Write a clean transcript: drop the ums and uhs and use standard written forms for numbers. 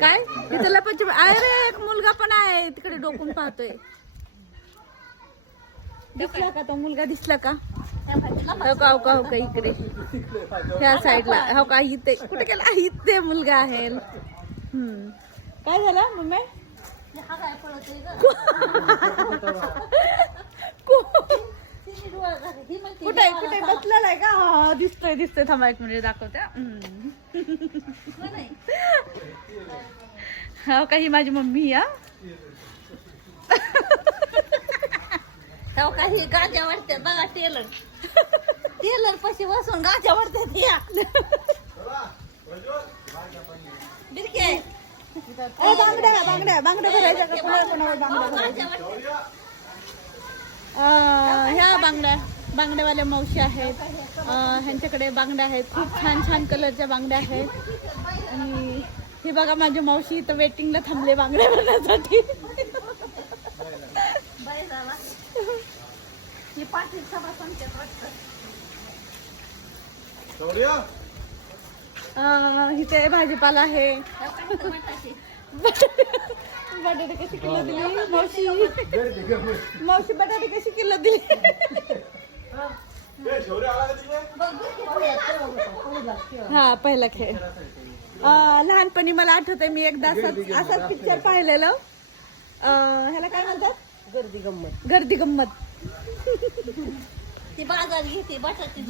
काय तिथं लपाची अरे एक मुलगा पण आहे तिकडे डोकून पाहतोय. दिसला का तो मुलगा? दिसला का? हो का इकडे ह्या साईडला हो का? इथे कुठे गेला? इथे मुलगा आहे. काय झालं मम्मी? कुठे कुठे बसलेला आहे का? हा दिसतोय थांबा एक मिनिट दाखवते. हो का? ही माझी मम्मी या काही गाज्या वाटते बघा. टेलर पाशी बसून गाज्या वाटतात या. बांगड्या भरायच्या का? कोणावर बांगड्या भरायच्या? ह्या बांगड्यावाल्या मावशी आहेत. ह्यांच्याकडे बांगड्या आहेत. खूप छान छान कलरच्या बांगड्या आहेत. आणि हे बघा माझी मावशी इथं वेटिंगला थांबले बांगड्या भरण्यासाठी. इथे भाजीपाला आहे. बटाटे कशी किलो दिली मावशी? मावशी बटाटे कशी किलो दिली? हा पहिला खेळ. लहानपणी मला आठवतंय मी एकदा असाच पिक्चर पाहिलेलं. ह्याला काय म्हणतात? गर्दी गंमत. ती बाजार घेते बटाटे